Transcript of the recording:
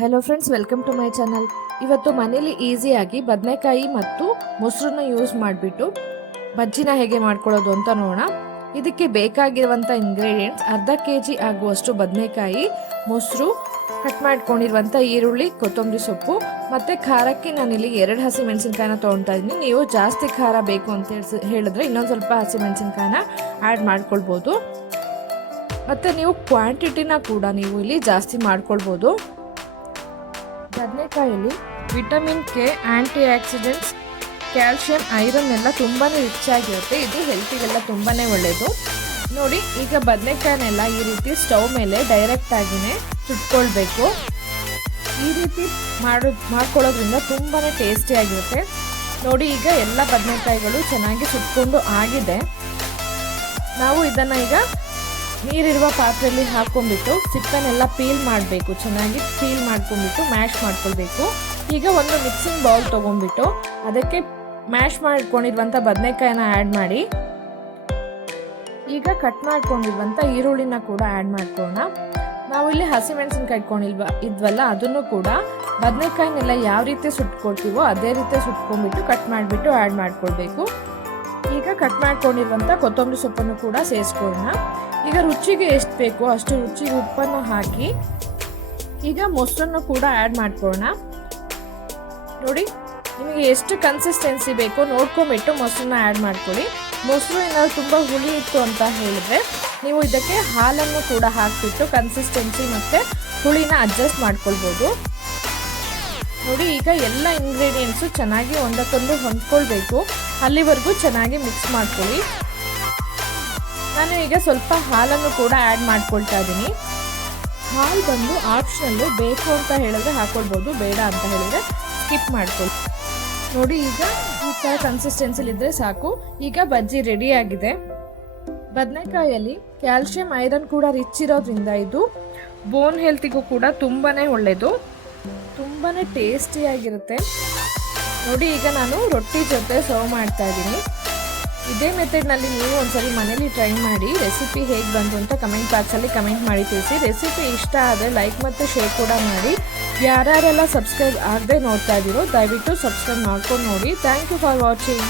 Hello friends welcome to my channel ಇವತ್ತು ಮನೇಲಿ ಈಸಿಯಾಗಿ ಬದನೆಕಾಯಿ ಮತ್ತು ಮೊಸರನ್ನ ಯೂಸ್ ಮಾಡಿಬಿಟ್ಟು ಬಜ್ಜಿನ ಹೇಗೆ ಮಾಡ್ಕೊಳ್ಳೋದು ಅಂತ ನೋಡೋಣ. ಇದಕ್ಕೆ ಬೇಕಾಗಿರುವಂಥ ಇಂಗ್ರೀಡಿಯೆಂಟ್ಸ್ ಅರ್ಧ ಕೆ ಜಿ ಆಗುವಷ್ಟು ಬದನೆಕಾಯಿ, ಮೊಸರು ಕಟ್ ಮಾಡ್ಕೊಂಡಿರುವಂಥ ಈರುಳ್ಳಿ, ಕೊತ್ತಂಬರಿ ಸೊಪ್ಪು ಮತ್ತು ಖಾರಕ್ಕೆ ನಾನಿಲ್ಲಿ ಎರಡು ಹಸಿ ಮೆಣಸಿನ್ಕಾಯಿನ ತೊಗೊಳ್ತಾ ಇದ್ದೀನಿ. ನೀವು ಜಾಸ್ತಿ ಖಾರ ಬೇಕು ಅಂತ ಹೇಳಿದ್ರೆ ಇನ್ನೊಂದು ಸ್ವಲ್ಪ ಹಸಿ ಮೆಣಸಿನ್ಕಾಯಿನ ಆ್ಯಡ್ ಮಾಡ್ಕೊಳ್ಬೋದು. ಮತ್ತು ನೀವು ಕ್ವಾಂಟಿಟಿನ ಕೂಡ ನೀವು ಇಲ್ಲಿ ಜಾಸ್ತಿ ಮಾಡ್ಕೊಳ್ಬೋದು. ಬದನೆಕಾಯಲ್ಲಿ vitamin K antioxidants calcium, iron ಎಲ್ಲ ತುಂಬಾ ರಿಚ್ ಆಗಿರುತ್ತೆ ಇದು ಹೆಲ್ತಿಗೆಲ್ಲ ತುಂಬಾ ಒಳ್ಳೆಯದು ನೋಡಿ, ಈಗ ಬದನೆಕಾಯನ್ನೆಲ್ಲ ಈ ರೀತಿ ಸ್ಟವ್ ಮೇಲೆ ಡೈರೆಕ್ಟ್ ಆಗಿನೇ ಸುಟ್ಕೊಳ್ಬೇಕು. ಈ ರೀತಿ ಮಾಡೋ, ಮಾಡ್ಕೊಳ್ಳೋದ್ರಿಂದ ತುಂಬಾ ಟೇಸ್ಟಿಯಾಗಿರುತ್ತೆ ನೋಡಿ, ಈಗ ಎಲ್ಲ ಬದನೆಕಾಯಿಗಳು ಚೆನ್ನಾಗಿ ಸುಟ್ಕೊಂಡು ಆಗಿದೆ. ನಾವು ಇದನ್ನು ಈಗ ನೀರಿರುವ ಪಾತ್ರೆಯಲ್ಲಿ ಹಾಕೊಂಡ್ಬಿಟ್ಟು ಸಿಪ್ಪೆನೆಲ್ಲ ಪೀಲ್ ಮಾಡಬೇಕು, ಚೆನ್ನಾಗಿ ಪೀಲ್ ಮಾಡ್ಕೊಂಡ್ಬಿಟ್ಟು ಮ್ಯಾಶ್ ಮಾಡ್ಕೊಳ್ಬೇಕು. ಈಗ ಒಂದು ಮಿಕ್ಸಿಂಗ್ ಬೌಲ್ ತೊಗೊಂಡ್ಬಿಟ್ಟು ಅದಕ್ಕೆ ಮ್ಯಾಶ್ ಮಾಡ್ಕೊಂಡಿರುವಂಥ ಬದನೆಕಾಯಿನ ಆ್ಯಡ್ ಮಾಡಿ. ಈಗ ಕಟ್ ಮಾಡ್ಕೊಂಡಿರುವಂಥ ಈರುಳ್ಳಿನ ಕೂಡ ಆ್ಯಡ್ ಮಾಡ್ಕೊಳ್ಳೋಣ. ನಾವು ಇಲ್ಲಿ ಹಸಿಮೆಣಸಿನ್ಕಾಯಿ ಇಟ್ಕೊಂಡಿಲ್ವ, ಇದ್ವಲ್ಲ, ಅದನ್ನು ಕೂಡ ಬದನೆಕಾಯಿನೆಲ್ಲ ಯಾವ ರೀತಿ ಸುಟ್ಕೊಳ್ತೀವೋ ಅದೇ ರೀತಿ ಸುಟ್ಕೊಂಡ್ಬಿಟ್ಟು ಕಟ್ ಮಾಡಿಬಿಟ್ಟು ಆ್ಯಡ್ ಮಾಡ್ಕೊಳ್ಬೇಕು. ಈಗ ಕಟ್ ಮಾಡ್ಕೊಂಡಿರುವಂಥ ಕೊತ್ತಂಬರಿ ಸೊಪ್ಪನ್ನು ಕೂಡ ಸೇರಿಸ್ಕೊಳ್ಳೋಣ. ಈಗ ರುಚಿಗೆ ಎಷ್ಟು ಬೇಕೋ ಅಷ್ಟು ರುಚಿಗೆ ಉಪ್ಪನ್ನು ಹಾಕಿ ಈಗ ಮೊಸರನ್ನು ಕೂಡ ಆ್ಯಡ್ ಮಾಡ್ಕೊಳ್ಳೋಣ. ನೋಡಿ, ನಿಮಗೆ ಎಷ್ಟು ಕನ್ಸಿಸ್ಟೆನ್ಸಿ ಬೇಕೋ ನೋಡ್ಕೊಂಬಿಟ್ಟು ಮೊಸರನ್ನ ಆ್ಯಡ್ ಮಾಡ್ಕೊಳ್ಳಿ. ಮೊಸರು ಏನಾದ್ರು ತುಂಬ ಹುಳಿ ಇತ್ತು ಅಂತ ಹೇಳಿದ್ರೆ ನೀವು ಇದಕ್ಕೆ ಹಾಲನ್ನು ಕೂಡ ಹಾಕಿಬಿಟ್ಟು ಕನ್ಸಿಸ್ಟೆನ್ಸಿ ಮತ್ತು ಹುಳಿನ ಅಡ್ಜಸ್ಟ್ ಮಾಡ್ಕೊಳ್ಬೋದು. ನೋಡಿ, ಈಗ ಎಲ್ಲ ಇಂಗ್ರೀಡಿಯೆಂಟ್ಸು ಚೆನ್ನಾಗಿ ಒಂದಕ್ಕೊಂದು ಹೊಂದ್ಕೊಳ್ಬೇಕು. ಅಲ್ಲಿವರೆಗೂ ಚೆನ್ನಾಗಿ ಮಿಕ್ಸ್ ಮಾಡ್ಕೊಳ್ಳಿ. ನಾನು ಈಗ ಸ್ವಲ್ಪ ಹಾಲನ್ನು ಕೂಡ ಆ್ಯಡ್ ಮಾಡ್ಕೊಳ್ತಾ ಇದ್ದೀನಿ. ಹಾಲು ಬಂದು ಆಪ್ಷನಲ್ಲು ಬೇಕು ಅಂತ ಹೇಳಿದ್ರೆ ಹಾಕ್ಕೊಳ್ಬೋದು ಬೇಡ ಅಂತ ಹೇಳಿದ್ರೆ ಸ್ಕಿಪ್ ಮಾಡ್ಕೊಳ್ಳಿ. ನೋಡಿ ಈಗ ಈ ಥರ ಕನ್ಸಿಸ್ಟೆನ್ಸಿಲಿದ್ದರೆ ಸಾಕು. ಈಗ ಬಜ್ಜಿ ರೆಡಿ ಆಗಿದೆ. ಬದನೆಕಾಯಲ್ಲಿ ಕ್ಯಾಲ್ಶಿಯಂ ಐರನ್ ಕೂಡ ರಿಚ್ ಇರೋದ್ರಿಂದ ಇದು ಬೋನ್ ಹೆಲ್ತಿಗೂ ಕೂಡ ತುಂಬಾ ಒಳ್ಳೆಯದು ತುಂಬಾ ಟೇಸ್ಟಿಯಾಗಿರುತ್ತೆ ನೋಡಿ, ಈಗ ನಾನು ರೊಟ್ಟಿ ಜೊತೆ ಸರ್ವ್ ಮಾಡ್ತಾ ಇದ್ದೀನಿ. ಇದೇ ಮೆಥಡ್ನಲ್ಲಿ ನೀವು ಒಂದ್ಸರಿ ಮನೇಲಿ ಟ್ರೈ ಮಾಡಿ ರೆಸಿಪಿ ಹೇಗೆ ಬಂತು ಅಂತ ಕಮೆಂಟ್ ಬಾಕ್ಸಲ್ಲಿ ಕಮೆಂಟ್ ಮಾಡಿ ತಿಳಿಸಿ. ರೆಸಿಪಿ ಇಷ್ಟ ಆದರೆ ಲೈಕ್ ಮತ್ತು ಶೇರ್ ಕೂಡ ಮಾಡಿ. ಯಾರ್ಯಾರೆಲ್ಲ ಸಬ್ಸ್ಕ್ರೈಬ್ ಆಗದೆ ನೋಡ್ತಾ ಇದ್ದೀರೋ, ದಯವಿಟ್ಟು ಸಬ್ಸ್ಕ್ರೈಬ್ ಮಾಡ್ಕೊಂಡು ನೋಡಿ. Thank you for watching